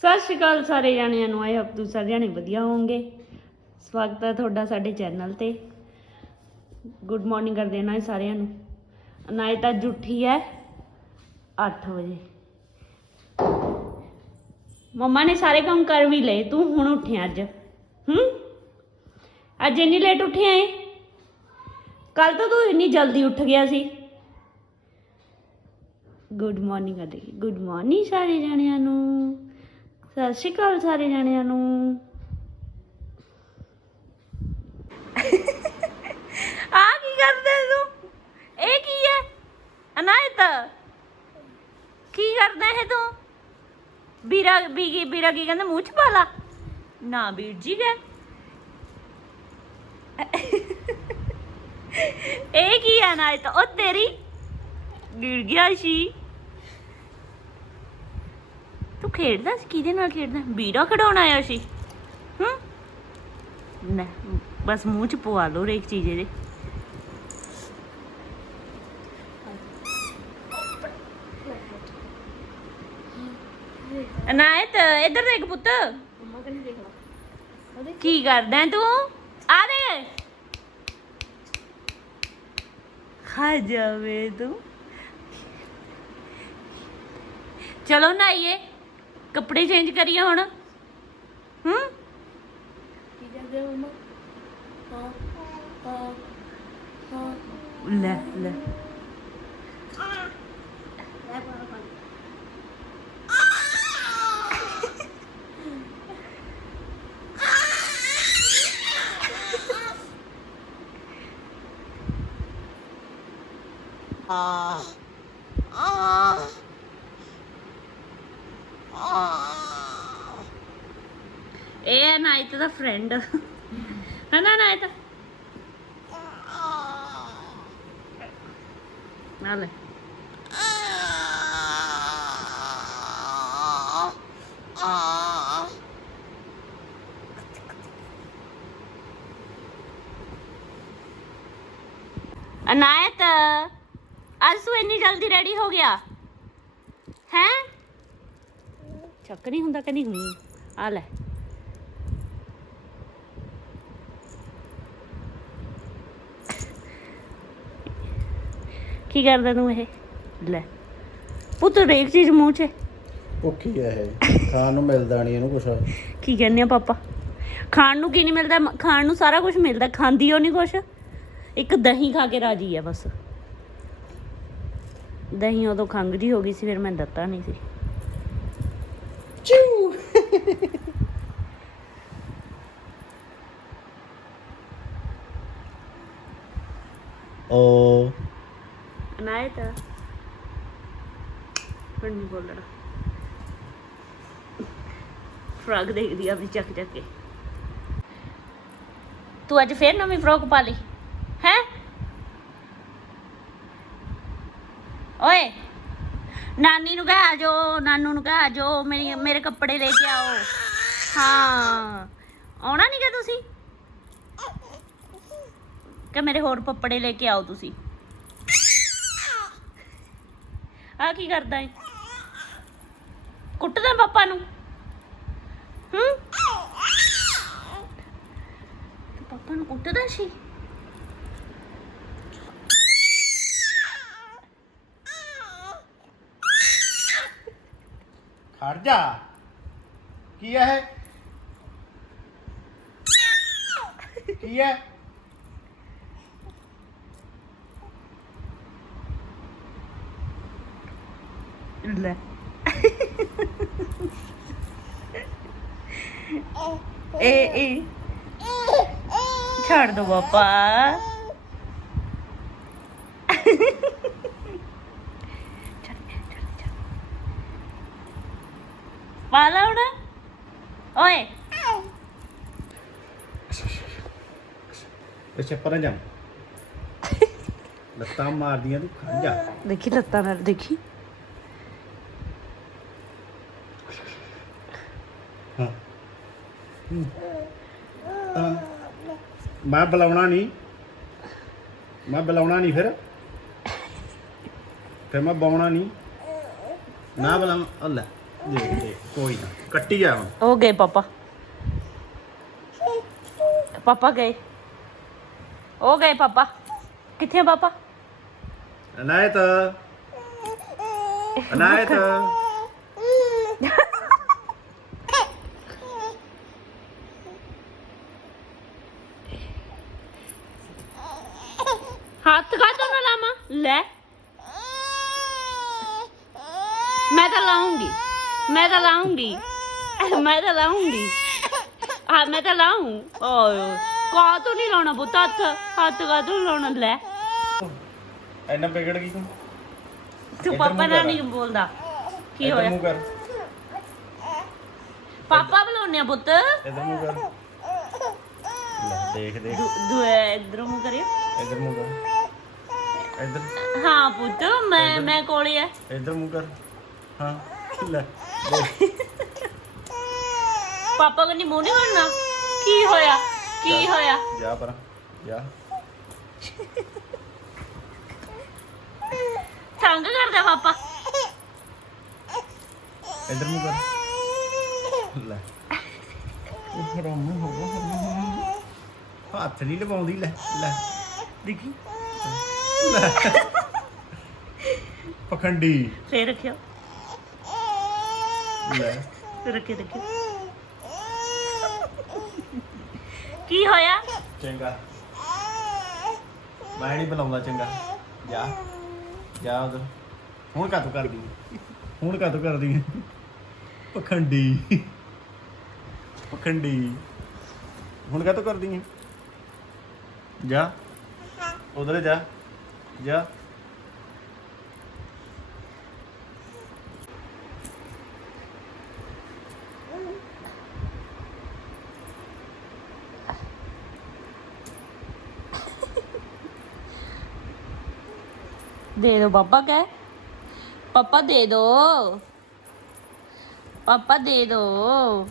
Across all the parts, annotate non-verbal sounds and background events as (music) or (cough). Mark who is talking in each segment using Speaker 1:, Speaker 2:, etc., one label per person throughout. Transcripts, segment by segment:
Speaker 1: ਸਤਿ ਸ਼੍ਰੀ ਅਕਾਲ ਸਾਰੇ ਜਾਣਿਆਂ ਨੂੰ, ਆਏ ਹੋਪ ਤੁਸੀਂ ਸਾਰੇ ਜਾਣੇ ਵਧੀਆ ਹੋਵੋਗੇ। ਸਵਾਗਤ ਹੈ ਤੁਹਾਡਾ ਸਾਡੇ ਚੈਨਲ ਤੇ। ਗੁੱਡ ਮਾਰਨਿੰਗ ਕਰ ਦੇਣਾ ਹੈ ਸਾਰਿਆਂ ਨੂੰ। ਅਨਾਇਤ ਅੱਜ ਉੱਠੀ ਹੈ 8 ਵਜੇ। ਮੰਮਾ ਨੇ ਸਾਰੇ ਕੰਮ ਕਰ ਵੀ ਲਏ, ਤੂੰ ਹੁਣ ਉੱਠਿਆ ਅੱਜ? ਹੂੰ? ਅੱਜ ਇੰਨੀ ਲੇਟ ਉੱਠਿਆ ਏ ਕੱਲ ਤਾਂ ਤੂੰ ਇੰਨੀ ਜਲਦੀ ਉੱਠ ਗਿਆ ਸੀ। ਗੁੱਡ ਮਾਰਨਿੰਗ ਕਰ ਗੁੱਡ ਮਾਰਨਿੰਗ ਸਾਰੇ ਜਾਣਿਆਂ ਨੂੰ। ਸਤਿ ਸ਼੍ਰੀ ਅਕਾਲ ਸਾਰੇ ਜਾਣਿਆਂ ਨੂੰ। ਆ ਕੀ ਕਰਦੇ ਤੂੰ? ਇਹ ਕੀ ਹੈ? ਅਨਾਇਤ? ਕੀ ਕਰਦਾ ਇਹ ਤੂੰ? ਵੀਰਾ ਬੀਗੀ ਵੀਰਾ ਕੀ ਕਹਿੰਦਾ? ਮੂੰਹ ਚ ਪਾ ਲਾ। ਨਾ ਵੀਰ ਜੀ ਗਏ ਇਹ ਕੀ ਹੈ ਅਨਾਇਤ? ਉਹ ਤੇਰੀ ਗਿਰ ਗਿਆ ਸੀ। ਤੂੰ ਖੇਡਦਾ ਸੀ? ਕਿਹਦੇ ਨਾਲ ਖੇਡਦਾ? ਵੀਰਾ ਖਡਾਉਣ ਆਇਆ ਸੀ। ਹੂੰ? ਨਾ ਬਸ ਮੂੰਹ ਚ ਪਵਾ ਲੋ ਇੱਕ ਚੀਜ਼ ਇਹਦੇ। ਅਨਾਇਤ, ਇੱਧਰ ਦੇਖ ਪੁੱਤ।
Speaker 2: ਮੰਮਾ ਕਨੇ ਦੇਖ ਲਾ
Speaker 1: ਕੀ ਕਰਦਾ ਤੂੰ? ਆ ਦੇ ਖਾ ਜਾਵੇ ਤੂੰ। ਚਲੋ ਨਾਈਏ ਕੱਪੜੇ ਚੇਂਜ ਕਰੀਏ ਹੁਣ? ਹੂੰ?
Speaker 2: ਕੀ ਕਰਦੇ ਮੰਮਾ ਹਾਂ ਹਾਂ ਹਾਂ
Speaker 1: ਲੈ ਲੈ।
Speaker 2: ਲੈ ਪਾਣਾ
Speaker 1: ਇਹ ਹੈ ਨਾਇਤ ਦਾ ਫਰੈਂਡ ਹੈ ਨਾਇਤ ਨਾ ਅਨਾਇਤ ਅੱਜ ਤੂੰ ਇੰਨੀ ਜਲਦੀ ਰੈਡੀ ਹੋ ਗਿਆ ਹੈ ਚੱਕ ਨਹੀਂ ਹੁੰਦਾ ਕਹਿੰਦੀ ਹੂੰ ਆ ਲੈ। ਕੀ ਕਰਦਾ ਤੂੰ ਇਹ? ਲੈ। ਪੁੱਤ ਰੇਕ ਚੀਜ਼ ਮੂੰਹ 'ਚ। ਹੈ।
Speaker 3: ਭੁੱਖੀ ਹੈ ਇਹ। ਖਾਣ ਨੂੰ ਮਿਲਦਾ ਨਹੀਂ ਇਹਨੂੰ ਕੁਛ।
Speaker 1: ਕੀ ਕਹਿੰਦੇ ਆ ਪਾਪਾ? ਖਾਣ ਨੂੰ ਕੀ ਨਹੀਂ ਮਿਲਦਾ? ਮ- ਖਾਣ ਨੂੰ ਸਾਰਾ ਕੁਝ ਮਿਲਦਾ। ਖਾਂਦੀ ਉਹ ਨਹੀਂ ਕੁਛ। ਇੱਕ ਦਹੀਂ ਖਾ ਕੇ ਰਾਜੀ ਆ ਬਸ। ਦਹੀਂ ਉਦੋਂ ਖੰਗ ਜੀ ਹੋ ਗਈ ਸੀ ਫਿਰ ਮੈਂ ਦਿੱਤਾ ਨਹੀਂ ਸੀ।
Speaker 3: ਓ
Speaker 1: ਅਨਾਇਤ ਪਰ ਨਹੀਂ ਬੋਲਣਾ ਫਰਾਕ ਦੇਖਦੀ ਆ ਆਪਣੀ ਚੱਕ ਚੱਕ ਕੇ ਤੂੰ ਅੱਜ ਫੇਰ ਨਵੀਂ ਫਰੋਕ ਪਾ ਲਈ ਹੈ ਓਏ ਨਾਨੀ ਨੂੰ ਕਹਿ ਆਜੋ ਨਾਨੂ ਨੂੰ ਕਹਿ ਆਜੋ ਮੇਰੀ, ਮੇਰੇ ਕੱਪੜੇ ਲੈ ਕੇ ਆਓ। ਹਾਂ। ਆਉਣਾ ਨਹੀਂ ਕਿ ਤੁਸੀਂ? ਕਿ ਮੇਰੇ ਹੋਰ ਕੱਪੜੇ ਲੈ ਕੇ ਆਓ ਤੁਸੀਂ? ਆ ਕੀ ਕਰਦਾ ਏ? ਕੁੱਟਦਾ ਪਾਪਾ ਨੂੰ? ਹੂੰ? ਪਾਪਾ ਨੂੰ ਕੁੱਟਦਾ ਸੀ?
Speaker 3: ਖੜ ਜਾ। ਕੀ ਹੈ ਇਹ? ਕੀ ਹੈ
Speaker 1: ਲੈ। ਇਹ ਇਹ। ਛੱਡ ਦੋ ਪਾਪਾ ਚੱਲ, ਚੱਲ, ਚੱਲ। ਪਾ ਲਾ ਹੁਣ ਓਏ
Speaker 3: ਪਿੱਛੇ ਪਰਾਂ ਜਾ ਲੱਤਾਂ ਮਾਰਦੀਆਂ ਤੂੰ ਖੜ ਜਾ।
Speaker 1: ਦੇਖੀ ਲੱਤਾਂ ਨਾਲ ਦੇਖੀ।
Speaker 3: ਹਾਂ। ਹਾਂ। ਮੈਂ ਬੁਲਾਉਣਾ ਨਹੀਂ। ਮੈਂ ਬੁਲਾਉਣਾ ਨਹੀਂ ਫਿਰ। ਫਿਰ ਮੈਂ ਬਾਉਣਾ ਨਹੀਂ। ਨਾ ਬੁਲਾਵਾਂ ਅੱਲਾ ਦੇਖ ਦੇਖ ਕੋਈ ਨਾ। ਕੱਟੀ ਆ ਹੁਣ।
Speaker 1: ਉਹ ਗਏ ਪਾਪਾ। ਪਾਪਾ ਗਏ। ਉਹ ਗਏ ਪਾਪਾ। ਕਿੱਥੇ ਆ ਪਾਪਾ?
Speaker 3: ਅਨਾਇਤ। ਅਨਾਇਤ।
Speaker 1: ਹੱਥ ਕਾ ਤੋਂ ਨਾ ਲਾਵਾਂ। ਲੈ। ਮੈਂ ਤਾਂ ਲਾਉਂਗੀ। ਮੈਂ ਤਾਂ ਲਾਉਂਗੀ। ਮੈਂ ਤਾਂ ਲਾਉਂਗੀ। ਆ ਮੈਂ ਤਾਂ ਲਾਉਂ ਓਏ। ਕਾ ਤੋਂ ਨਹੀਂ ਲਾਉਣਾ ਪੁੱਤ? ਹੱਥ ਹੱਥ ਕਾ ਤੋਂ ਲਾਉਣਾ? ਲੈ।
Speaker 3: ਐਨਾ ਵਿਗੜ ਗਈ ਤੂੰ?
Speaker 1: ਤੂੰ ਪਾਪਾ ਨਾਲ। ਨਹੀਂ ਬੋਲਦਾ। ਕੀ
Speaker 3: ਇੱਧਰ
Speaker 1: ਹੋਇਆ?
Speaker 3: ਮੂੰਹ ਕਰ।
Speaker 1: ਪਾਪਾ ਆ ਪੁੱਤ।
Speaker 3: ਇੱਧਰ ਮੂੰਹ ਕਰ। ਲੈ ਦੇਖ ਦੇਖ।
Speaker 1: ਦੂ- ਦੂ ਇਧਰੋਂ ਮੂੰਹ ਕਰਿਓ।
Speaker 3: ਇੱਧਰ ਮੂੰਹ ਕਰ। ਇੱਧਰ।
Speaker 1: ਹਾਂ ਪੁੱਤ ਮੈਂ ਮੈਂ ਕੋਲੇ ਆ।
Speaker 3: ਇੱਧਰ ਮੂੰਹ ਕਰ। ਹਾਂ ਲੈ ਦੇਖ।
Speaker 1: ਪਾਪਾ ਕੋ ਨਹੀਂ ਮੂੰਹ ਨਹੀਂ ਕਰਨਾ ਕੀ ਹੋਇਆ? ਕੀ। ਹੋਇਆ?
Speaker 3: ਜਾ ਪਰ ਜਾ।
Speaker 1: ਤੰਗ ਕਰਦਾ ਪਾਪਾ।
Speaker 3: ਇੱਧਰ ਮੂੰਹ ਕਰ। ਲੈ। ਉਹ ਹਰਾਮ ਹੋ ਗਿਆ ਹੱਥ ਨਹੀਂ ਲਵਾਉਂਦੀ ਲੈ ਲੈ। ਦੇਖੀ। ਲੈ। ਪਖੰਡੀ।
Speaker 1: ਫੇਰ ਰੱਖਿਓ।
Speaker 3: ਲੈ।
Speaker 1: ਫੇਰ ਰੱਖੇ ਰੱਖਿਓ। ਕੀ ਹੋਇਆ?
Speaker 3: ਚੰਗਾ। ਮੈਂ ਨਹੀਂ ਬੁਲਾਉਂਦਾ ਚੰਗਾ। ਜਾ। ਜਾ ਉਧਰ। ਹੁਣ ਕਾ ਤੂੰ ਕਰਦੀ ਹੈ? ਹੁਣ ਕਾ ਤੂੰ ਕਰਦੀ ਹੈ? ਪਖੰਡੀ। ਪਖੰਡੀ। ਹੁਣ ਕਾ ਤੂੰ ਕਰਦੀ ਹੈ ਜਾ। ਉਧਰ ਜਾ। ਜਾ।
Speaker 1: ਦੇ ਦੋ ਪਾਪਾ ਕਹ। ਪਾਪਾ ਦੇ ਦੋ। ਪਾਪਾ ਦੇ ਦੋ।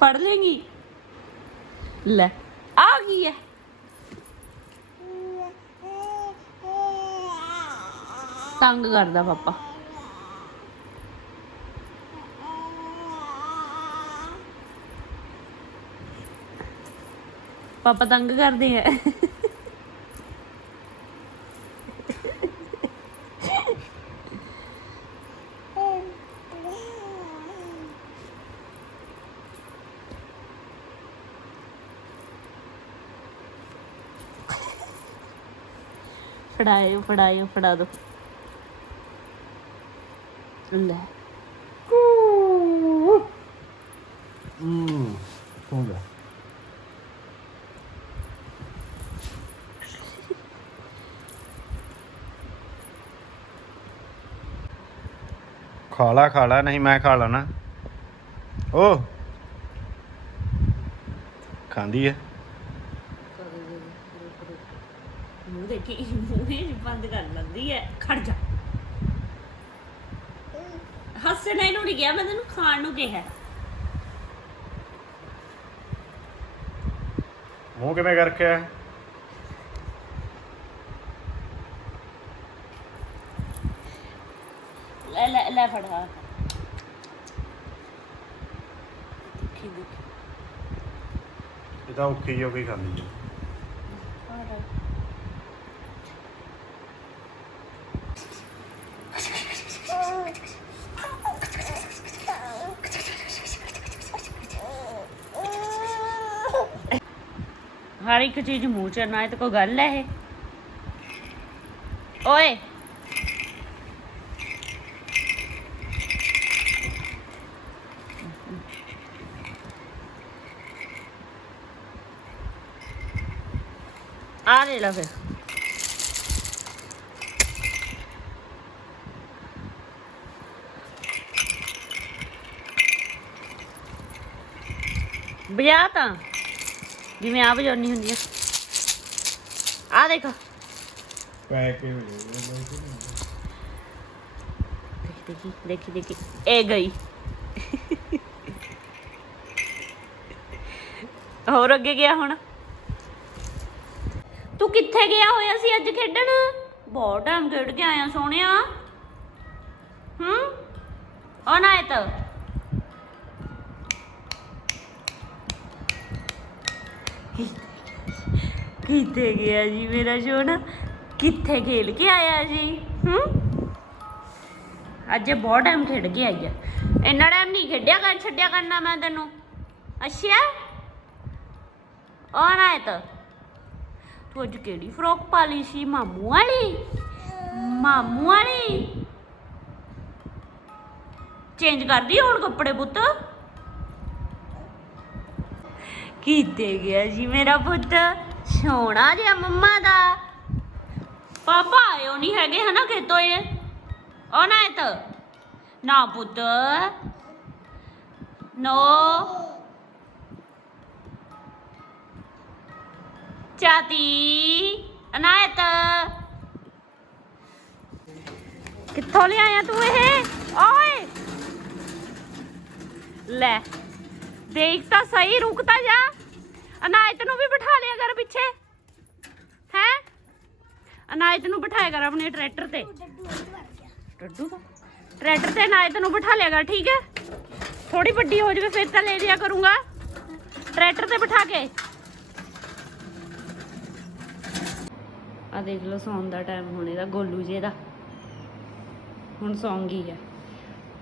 Speaker 1: ਪੜ ਲੇਂਗੀ। ਲੈ, ਆ ਗਈ ਹੈ ਤੰਗ ਕਰਦਾ ਪਾਪਾ। ਪਾਪਾ ਤੰਗ ਕਰਦੇ ਹੈ ਫੜਾਇਓ ਫੜਾਇਓ ਫੜਾ ਦੋ। ਲੈ।
Speaker 3: ਹੂੰ। ਸੌਂ ਜਾ ਖਾ ਲਾ ਖਾ ਲਾ ਨਹੀਂ ਮੈਂ ਖਾ ਲੈਣਾ। ਓ। ਖਾਂਦੀ ਹੈ
Speaker 1: ਮੂੰਹ ਦੇਖੀ ਮੂੰਹ ਹੀ ਬੰਦ ਕਰ ਲੈਂਦੀ ਹੈ ਖੜ ਜਾ। ਇਹਨੂੰ ਨਹੀਂ ਗਿਆ ਮੈਂ ਤੈਨੂੰ ਖਾਣ ਨੂੰ ਕਿਹਾ।
Speaker 3: ਮੂੰਹ ਕਿਵੇਂ ਕਰਕੇ ਆਇਆ?
Speaker 1: ਲੈ ਲੈ ਲੈ ਫੜ ਹਾਂ ਦੇਖੀ ਦੇਖੀ
Speaker 3: ਇਹ ਤਾਂ ਔਖੀ ਹੋ ਕੇ ਖਾਂਦੀ ਹੈ
Speaker 1: ਹਰ ਇੱਕ ਚੀਜ਼ ਮੂੰਹ ਚ ਨਾ ਇਹ ਤਾਂ ਕੋਈ ਗੱਲ ਹੈ ਇਹ। ਓਏ। ਆ ਲੈ ਲਾ ਫਿਰ। ਬਜਾ ਤਾਂ। ਜਿਵੇਂ ਆ ਵਜਾਉਣੀ ਹੁੰਦੀ ਆ। ਆ ਦੇਖ
Speaker 3: ਪੈ ਕੇ
Speaker 1: ਦੇਖੀ। ਦੇਖੀ ਦੇਖੀ ਦੇਖੀ। ਇਹ ਗਈ। ਹੋਰ ਅੱਗੇ ਗਿਆ ਹੁਣ? ਤੂੰ ਕਿੱਥੇ ਗਿਆ ਹੋਇਆ ਸੀ ਅੱਜ ਖੇਡਣ? ਬਹੁਤ ਟਾਈਮ ਖੇਡ ਕੇ ਆਇਆ ਸੋਹਣਿਆ। ਹੂੰ? ਅਨਾਇਤ। ਕਿੱਥੇ ਗਿਆ ਜੀ ਮੇਰਾ ਸੋਹਣਾ? ਕਿੱਥੇ ਖੇਲ ਕੇ ਆਇਆ ਜੀ? ਹੂੰ? ਅੱਜ ਬਹੁਤ ਟਾਈਮ ਖੇਡ ਕੇ ਆਈ ਆ। ਇੰਨਾ ਟਾਈਮ ਨਹੀਂ ਖੇਡਿਆ ਕਰ, ਛੱਡਿਆ ਕਰਨਾ ਮੈਂ ਤੈਨੂੰ। ਅੱਛਾ? ਉਹ ਨਾ ਤਾਂ ਤੂੰ ਅੱਜ ਕਿਹੜੀ? ਫਰੋਕ ਪਾ ਲਈ ਸੀ ਮਾਮੂ ਵਾਲੀ? ਮਾਮੂ ਵਾਲੀ? ਚੇਂਜ ਕਰਦੀ ਹੁਣ ਕੱਪੜੇ ਪੁੱਤ? ਕਿੱਥੇ ਗਿਆ ਜੀ ਮੇਰਾ ਪੁੱਤ? ਸੋਹਣਾ ਜਿਹਾ ਮੰਮਾ ਦਾ। ਪਾਪਾ ਆਇਓ ਨਹੀਂ ਹੈਗੇ ਹਨਾ ਖੇਤੋਂ ਇਹ? ਉਹ ਨਾ ਇਹ ਤਾਂ ਨਾ ਪੁੱਤ। ਨੋ। ਚਾਤੀ ਅਨਾਇਤ। ਕਿੱਥੋਂ ਲਿਆਇਆ ਤੂੰ ਇਹ? ਓਏ! ਲੈ, ਦੇਖ ਤਾਂ ਸਹੀ, ਰੁਕ ਤਾਂ ਜਾ। ਅਨਾਇਤ ਨੂੰ ਵੀ ਬਿਠਾ ਲਿਆ ਕਰ ਪਿੱਛੇ। ਹੈ? ਅਨਾਇਤ ਨੂੰ ਬਿਠਾਇਆ ਕਰ ਆਪਣੇ ਟਰੈਕਟਰ ਤੇ। ਟੱਡੂ ਦਾ ਟਰੈਕਟਰ ਤੇ ਅਨਾਇਤ ਨੂੰ ਬਿਠਾ ਲਿਆ ਕਰ, ਠੀਕ ਹੈ? ਥੋੜੀ ਵੱਡੀ ਹੋ ਜਾਵੇ, ਫਿਰ ਤਾਂ ਲੈ ਲਿਆ ਕਰੂੰਗਾ। ਟਰੈਕਟਰ ਤੇ ਬਿਠਾ ਕੇ। ਆ ਦੇਖ ਲਓ ਸੌਣ ਦਾ ਟਾਈਮ ਹੁਣ ਇਹਦਾ ਗੋਲੂ ਜੇ ਦਾ ਹੁਣ ਸੌਂਗੀ ਹੈ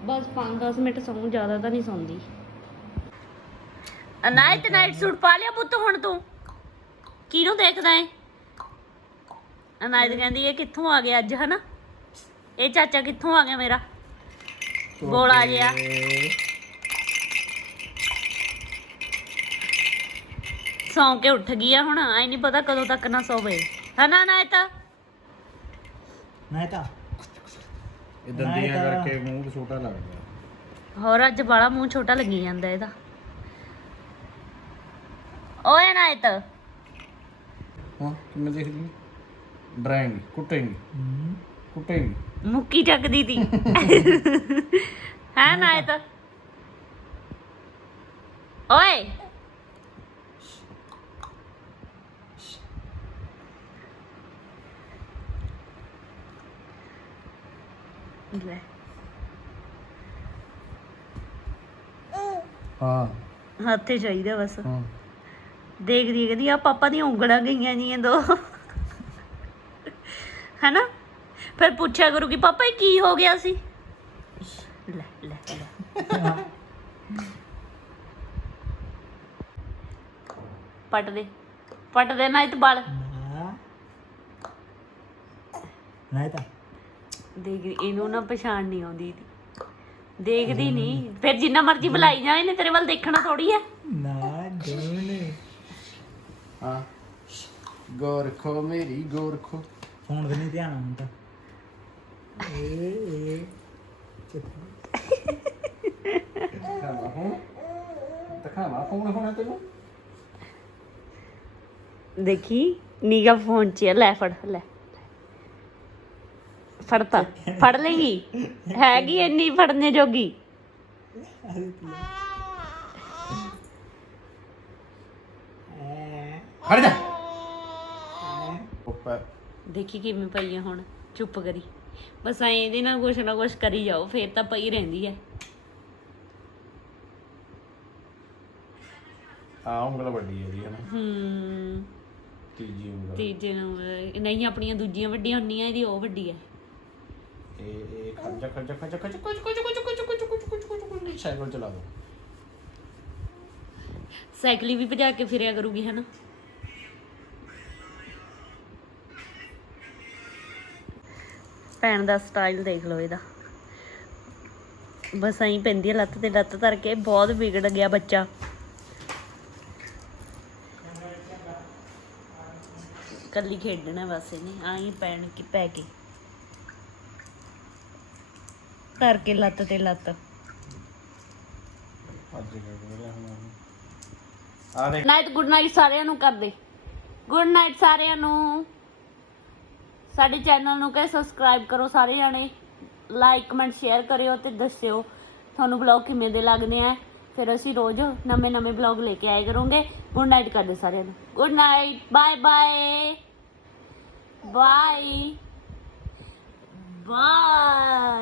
Speaker 1: ਬਸ 5-10 ਮਿੰਟ ਸੌਂ ਜ਼ਿਆਦਾ ਤਾਂ ਨਹੀਂ ਸੌਂਦੀ। ਅਨਾਇਤ ਨਾਈਟ ਸੂਟ ਪਾ ਲਿਆ ਪੁੱਤ ਹੁਣ ਤੂੰ। ਕਿਹਨੂੰ ਦੇਖਦਾ ਏ? ਅਨਾਇਤ ਕਹਿੰਦੀ ਇਹ ਕਿੱਥੋਂ ਆ ਗਿਆ ਅੱਜ ਹਨਾ? ਇਹ ਚਾਚਾ ਕਿੱਥੋਂ ਆ ਗਿਆ ਮੇਰਾ? ਬੋਲਾ ਜਿਹਾ ਸੌਂ ਕੇ ਉੱਠ ਗਈ ਆ ਹੁਣ ਆਈ ਨਹੀਂ ਪਤਾ ਕਦੋਂ ਤੱਕ ਨਾ ਸੋਵੇ। ਹਨਾ ਅਨਾਇਤ
Speaker 3: ਨਹੀਂ ਤਾਂ। ਇਹ ਦੰਦੀਆਂ ਕਰਕੇ ਮੂੰਹ ਛੋਟਾ ਲੱਗਦਾ
Speaker 1: ਹੋਰ ਅੱਜ ਬਾਲਾ ਮੂੰਹ ਛੋਟਾ ਲੱਗੀ ਜਾਂਦਾ ਇਹਦਾ। ਓਏ ਅਨਾਇਤ
Speaker 3: ਹਾਂ ਕਿਵੇਂ ਦੇਖਦੀ? ਡਰਾਇੰਗ ਕੁੱਟੇਂਗੀ। ਕੁੱਟੇਂਗੀ।
Speaker 1: ਮੁੱਕੀ ਚੱਕਦੀ ਤੀ। (laughs) ਹੈ ਅਨਾਇਤ ਓਏ। ਲੈ
Speaker 3: ਹਾਂ।
Speaker 1: ਹੱਥੇ ਚਾਹੀਦਾ ਬਸ।
Speaker 3: ਹਾਂ।
Speaker 1: ਦੇਖਦੀ ਕਹਿੰਦੀ ਆ ਪਾਪਾ ਦੀਆਂ ਉਂਗਲਾਂ ਗਈਆਂ ਜੀਆਂ ਦੋ। ਹੈਨਾ? ਫਿਰ ਪੁੱਛਿਆ ਕਰੂਗੀ ਪਾਪਾ ਇਹ ਕੀ ਹੋ ਗਿਆ ਸੀ? ਲੈ ਲੈ ਲੈ। ਪਟ ਦੇ। ਪਟ ਦੇ ਨਾ ਇਹ ਬਲ।
Speaker 3: ਨਹੀਂ ਤਾਂ।
Speaker 1: ਦੇਖ ਇਹਨੂੰ ਨਾ ਪਛਾਣ ਨਹੀਂ ਆਉਂਦੀ ਦੇਖਦੀ ਨਹੀਂ ਫਿਰ ਜਿੰਨਾ ਮਰਜ਼ੀ ਬੁਲਾਈ ਜਾ ਇਹਨੇ ਤੇਰੇ ਵੱਲ ਦੇਖਣਾ ਥੋੜੀ ਹੈ
Speaker 3: ਨਾ ਦੋਨੇ ਹਾਂ। ਗੋਰਖੋ ਮੇਰੀ ਗੋਰਖੋ
Speaker 4: ਫੋਨ ਤੇ ਨਹੀਂ ਧਿਆਨ ਹੁੰਦਾ। ਏ ਏ
Speaker 3: ਦਿਖਾਵਾ ਹੁਣ। ਦਿਖਾਵਾ ਫੋਨ ਹੋਣਾ ਤੈਨੂੰ।
Speaker 1: ਦੇਖੀ ਨੀਗਾ ਫੋਨ 'ਚ ਲੈ ਫੜ ਲੈ। ਫੜਤਾ। ਫੜ ਲੇਗੀ ਹੈਗੀ ਇੰਨੀ ਫੜਨੇ ਜੋਗੀ।
Speaker 3: ਖੜ ਜਾ। ਉੱਪਰ।
Speaker 1: ਦੇਖੀ ਕਿਵੇਂ ਪਈ ਆ ਹੁਣ। ਚੁੱਪ ਕਰੀ। ਬਸ ਐ ਇਹਦੇ ਨਾਲ ਕੁਛ ਨਾ ਕੁਛ ਕਰੀ ਜਾਓ ਫੇਰ ਤਾਂ ਪਈ ਰਹਿੰਦੀ ਐ।
Speaker 3: ਆ ਉਂਗਲ ਵੱਡੀ ਹੈ ਜੀ ਹਨਾ
Speaker 1: ਹੂੰ।
Speaker 3: ਤੀਜੀ ਉਂਗਲ।
Speaker 1: ਤੀਜੇ ਨੰਬਰ। ਨਹੀਂ ਆਪਣੀਆਂ ਦੂਜੀਆਂ ਵੱਡੀਆਂ ਹੁੰਦੀਆਂ ਇਹਦੀ ਉਹ ਵੱਡੀ ਐ।
Speaker 3: ਇਹ ਇਹ ਖਰਚਾ ਖਰਚਾ ਖਰਚਾ ਖਰਚਾ ਕੁਝ ਕੁਝ ਕੁਝ ਕੁਝ ਕੁਝ ਕੁਝ ਕੁਝ ਕੁਝ ਕੁਝ ਸਾਈਕਲ ਚਲਾ ਦੋ
Speaker 1: ਸਾਈਕਲੀ ਵੀ ਭਜਾ ਕੇ ਫਿਰਿਆ ਕਰੂਗੀ, ਹਨਾ? ਭੈਣ ਦਾ ਸਟਾਈਲ ਦੇਖ ਲਓ ਇਹਦਾ। ਬਸ ਐਂ ਪੈਂਦੀ ਲੱਤ ਤੇ, ਲੱਤ ਧਰ ਕੇ ਬਹੁਤ ਵਿਗੜ ਗਿਆ ਬੱਚਾ। ਕੱਲੀ ਖੇਡਣਾ ਬਸ ਇਹਨੇ ਆਈ ਪੈਣ ਕਿ, ਪੈ ਕੇ। ਧਰ ਕੇ ਲੱਤ ਤੇ ਲੱਤ।
Speaker 3: ਅੱਜ ਕਰ ਹੁਣ ਆ ਦੇਖ।
Speaker 1: ਨਾਈਟ ਗੁੱਡ ਨਾਈਟ ਸਾਰਿਆਂ ਨੂੰ ਕਰ ਦੇ ਗੁੱਡ ਨਾਈਟ ਸਾਰਿਆਂ ਨੂੰ। ਸਾਡੇ ਚੈਨਲ ਨੂੰ ਕਹੇ ਸਬਸਕ੍ਰਾਈਬ ਕਰੋ ਸਾਰੇ ਜਾਣੇ। ਲਾਈਕ ਕਮੈਂਟ ਸ਼ੇਅਰ ਕਰਿਓ ਤੇ ਦੱਸਿਓ ਤੁਹਾਨੂੰ ਬਲੌਗ ਕਿਵੇਂ ਦੇ ਲੱਗਦੇ ਆ। ਫਿਰ ਅਸੀਂ ਰੋਜ਼ ਨਵੇਂ ਨਵੇਂ ਵਲੌਗ ਲੈ ਕੇ ਆਏ ਕਰੋਗੇ। ਗੁੱਡ ਨਾਈਟ ਕਰਦੇ ਸਾਰਿਆਂ ਨੂੰ। Good night bye bye bye bye